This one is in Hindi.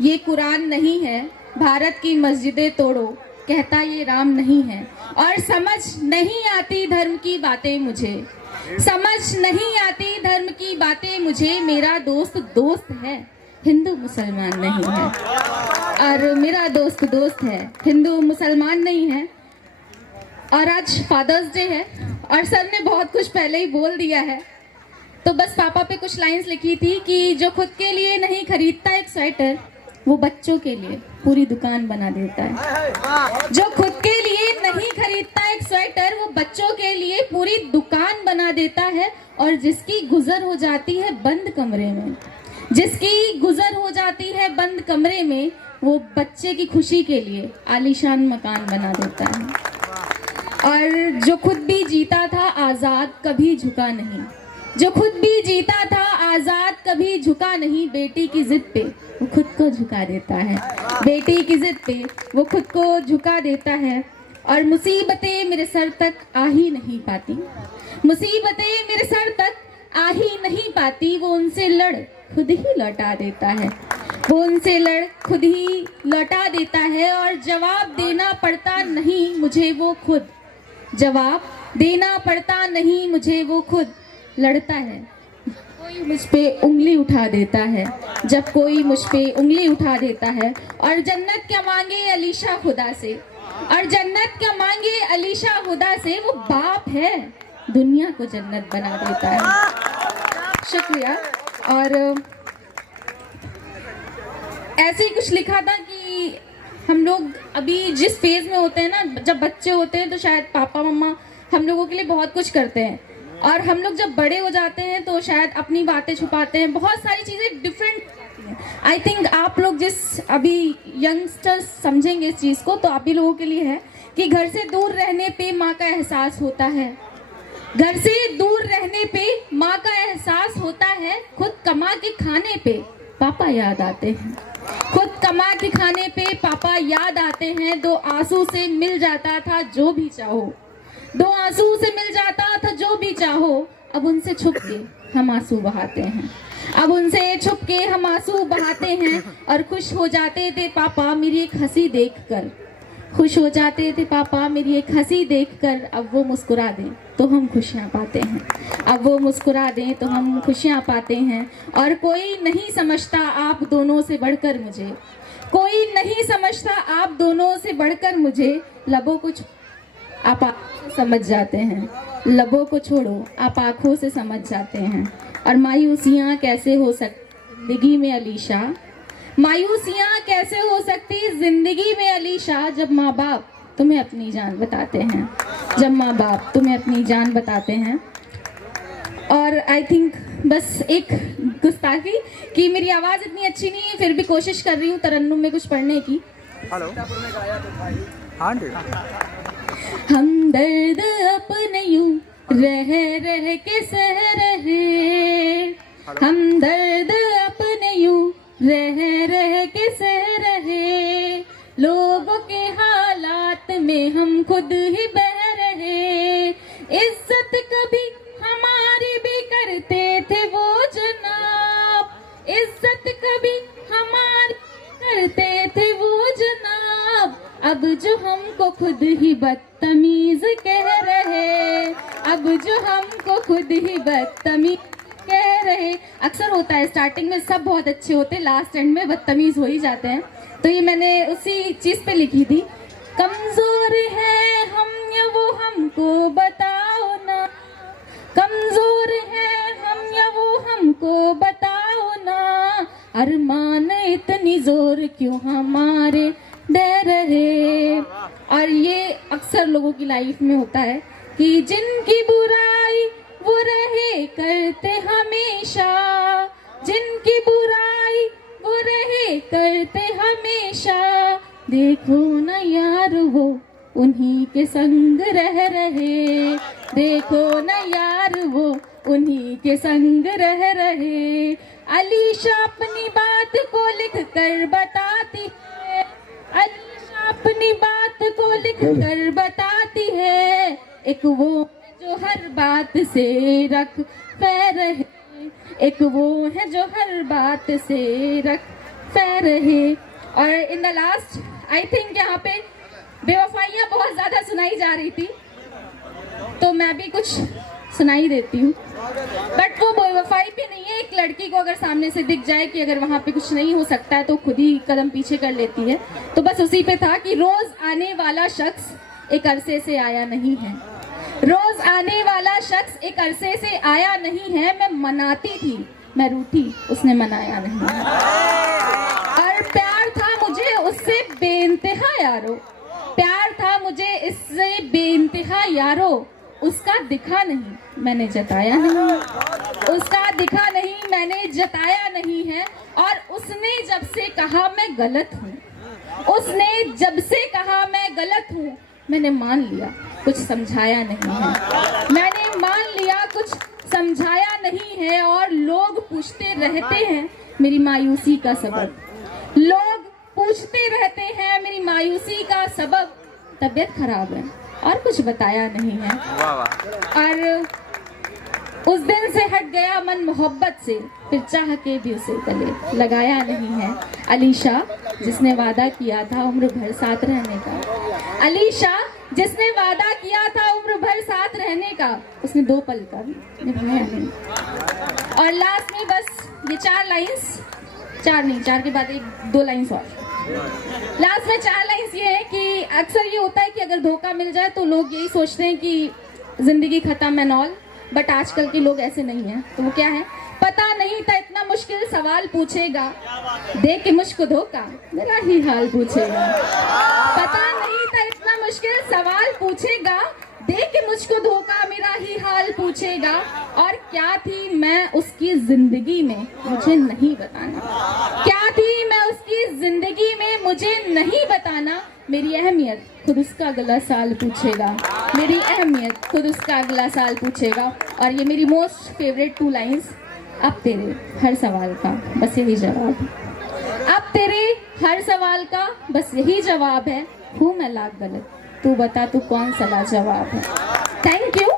ये कुरान नहीं है, भारत की मस्जिदें तोड़ो, कहता ये राम नहीं है। और समझ नहीं आती धर्म की बातें मुझे, समझ नहीं आती धर्म की बातें मुझे, मेरा दोस्त दोस्त है, हिंदू मुसलमान नहीं है। और मेरा दोस्त दोस्त है, हिंदू मुसलमान नहीं है। और आज फादर्स डे है और सर ने बहुत कुछ पहले ही बोल दिया है, तो बस पापा पे कुछ लाइंस लिखी थी कि जो खुद के लिए नहीं खरीदता एक स्वेटर, वो बच्चों के लिए पूरी दुकान बना देता है। जो खुद के लिए नहीं खरीदता एक स्वेटर, वो बच्चों के लिए पूरी दुकान बना देता है। और जिसकी गुजर हो जाती है बंद कमरे में, जिसकी गुजर हो जाती है बंद कमरे में, वो बच्चे की खुशी के लिए आलीशान मकान बना देता है। और जो खुद भी जीता था आजाद, कभी झुका नहीं, जो खुद भी जीता था आजाद, कभी झुका नहीं, बेटी की जिद पे वो खुद को झुका देता है, बेटी की जिद पे वो खुद को झुका देता है। और मुसीबतें मेरे सर तक आ ही नहीं पाती, मुसीबतें मेरे सर तक आ ही नहीं पाती, वो उनसे लड़ खुद ही लौटा देता है, वो उनसे लड़ खुद ही लौटा देता है। और जवाब देना पड़ता नहीं मुझे वो खुद, जवाब देना पड़ता नहीं मुझे वो खुद, लड़ता है कोई मुझ पे उंगली उठा देता है, जब कोई मुझ पे उंगली उठा देता है। और जन्नत क्या मांगे अलीशा खुदा से, और जन्नत क्या मांगे अलीशा खुदा से, वो बाप है दुनिया को जन्नत बना देता है। शुक्रिया। और ऐसे ही कुछ लिखा था कि हम लोग अभी जिस फेज में होते हैं ना, जब बच्चे होते हैं तो शायद पापा मम्मा हम लोगों के लिए बहुत कुछ करते हैं, और हम लोग जब बड़े हो जाते हैं तो शायद अपनी बातें छुपाते हैं, बहुत सारी चीज़ें डिफरेंट। आई थिंक आप लोग जिस अभी यंगस्टर्स समझेंगे इस चीज़ को, तो आप ही लोगों के लिए है कि घर से दूर रहने पे माँ का एहसास होता है, घर से दूर रहने पे माँ का एहसास होता है, खुद कमा के खाने पे पापा याद आते हैं, खुद कमा के खाने पे पापा याद आते हैं। दो आंसू से मिल जाता था जो भी चाहो, दो आंसू से मिल जाता था जो भी चाहो, अब उनसे छुप के हम आंसू बहाते हैं, अब उनसे छुप के हम आंसू बहाते हैं। और खुश हो जाते थे पापा मेरी एक हंसी देखकर, खुश हो जाते थे पापा मेरी एक हंसी देखकर, अब वो मुस्कुरा दें तो हम खुशियाँ पाते हैं, अब वो मुस्कुरा दें तो हम खुशियाँ पाते हैं। और कोई नहीं समझता आप दोनों से बढ़कर मुझे, कोई नहीं समझता आप दोनों से बढ़कर मुझे, लबों को आप समझ जाते हैं, लबों को छोड़ो आप आंखों से समझ जाते हैं। और मायूसियाँ कैसे हो सकती जिंदगी में अलीशा, मायूसियाँ कैसे हो सकती जिंदगी में अलीशा, जब माँ बाप तुम्हें अपनी जान बताते हैं, जब माँ बाप तुम्हें अपनी जान बताते हैं। और आई थिंक बस एक गुस्ताखी कि मेरी आवाज़ इतनी अच्छी नहीं है, फिर भी कोशिश कर रही हूँ तरन्नुम में कुछ पढ़ने की। हम दर्द अपने यूं रह रह के सह रहे, हम दर्द अपने यूं रह रह के सह रहे, लोगों के हालात में हम खुद ही बह रहे, इज्जत कभी हमारी भी करते थे वो जनाब, इज्जत कभी हमारी करते थे वो जनाब, अब जो हमको खुद ही बदतमीज कह रहे, अब जो हमको खुद ही बदतमीज कह रहे। अक्सर होता है स्टार्टिंग में सब बहुत अच्छे होते, लास्ट एंड में बदतमीज हो ही जाते हैं, तो ये मैंने उसी चीज पे लिखी थी। कमजोर है हम या वो हमको बताओ ना, कमजोर है हम या वो हमको बताओ ना, अरमान इतनी जोर क्यों हमारे डर रहे। और ये अक्सर लोगों की लाइफ में होता है कि जिनकी बुराई वो रहे करते हमेशा, जिनकी बुराई वो रहे करते हमेशा, देखो न यार वो उन्हीं के संग रह रहे, देखो न यार वो उन्हीं के संग रह रहे। अलीशा अपनी बात को लिख कर बताती है, अलीशा अपनी बात को लिख कर बताती है, एक वो जो हर बात से रख पैर है, एक वो है जो हर बात से रख फेर रहे। और in the last I think यहाँ पे बेवफाइयाँ बहुत ज़्यादा सुनाई जा रही थी, तो मैं भी कुछ सुनाई देती हूँ। बट वो बेवफाई भी नहीं है। एक लड़की को अगर सामने से दिख जाए कि अगर वहाँ पे कुछ नहीं हो सकता है तो खुद ही कदम पीछे कर लेती है। तो बस उसी पे था कि रोज आने वाला शख्स एक अरसे से आया नहीं है, रोज आने वाला शख्स एक अरसे से आया नहीं है। मैं मनाती थी, मैं रूठी, उसने मनाया नहीं। और प्यार था मुझे उससे बेइंतहा यारो, प्यार था मुझे इससे बेइंतहा यारो, उसका दिखा नहीं मैंने जताया नहीं, उसका दिखा नहीं मैंने जताया नहीं है। और उसने जब से कहा मैं गलत हूँ, उसने जब से कहा मैं गलत हूँ, मैंने मान लिया कुछ समझाया नहीं है, मैंने मान लिया कुछ समझाया नहीं है। और लोग पूछते रहते हैं मेरी मायूसी का सबब, लोग पूछते रहते हैं मेरी मायूसी का सबब, तबीयत खराब है और कुछ बताया नहीं है। और उस दिन से हट गया मन मोहब्बत से, फिर चाह के भी उसे गले लगाया नहीं है। अलीशा जिसने वादा किया था उम्र भर साथ रहने का, अलीशा जिसने वादा किया था उम्र भर साथ रहने का, उसने 2 पल का भी निभाया नहीं। और लास्ट में बस ये 4 लाइंस, 4 नहीं, 4 के बाद 1-2 लाइंस और। लास्ट में 4 लाइंस ये है कि अक्सर ये होता है कि अगर धोखा मिल जाए तो लोग यही सोचते हैं कि जिंदगी खत्म है नॉल, बट आजकल के लोग ऐसे नहीं हैं। तो वो क्या है, पता नहीं था इतना मुश्किल सवाल पूछेगा, देख के मुझको धोखा मेरा ही हाल पूछेगा। पता नहीं था इतना मुश्किल सवाल पूछेगा, देख के मुझको धोखा मेरा ही हाल पूछेगा। और क्या थी मैं उसकी जिंदगी में मुझे नहीं बताना, क्या थी मैं उसकी जिंदगी में मुझे नहीं बताना। मेरी अहमियत खुद उसका अगला साल पूछेगा, मेरी अहमियत खुद उसका अगला साल पूछेगा। और ये मेरी मोस्ट फेवरेट 2 लाइंस, अब तेरे हर सवाल का बस यही जवाब, अब तेरे हर सवाल का बस यही जवाब है, हूँ मैं लाख गलत, तू बता तू कौन सा लाजवाब है। Thank you.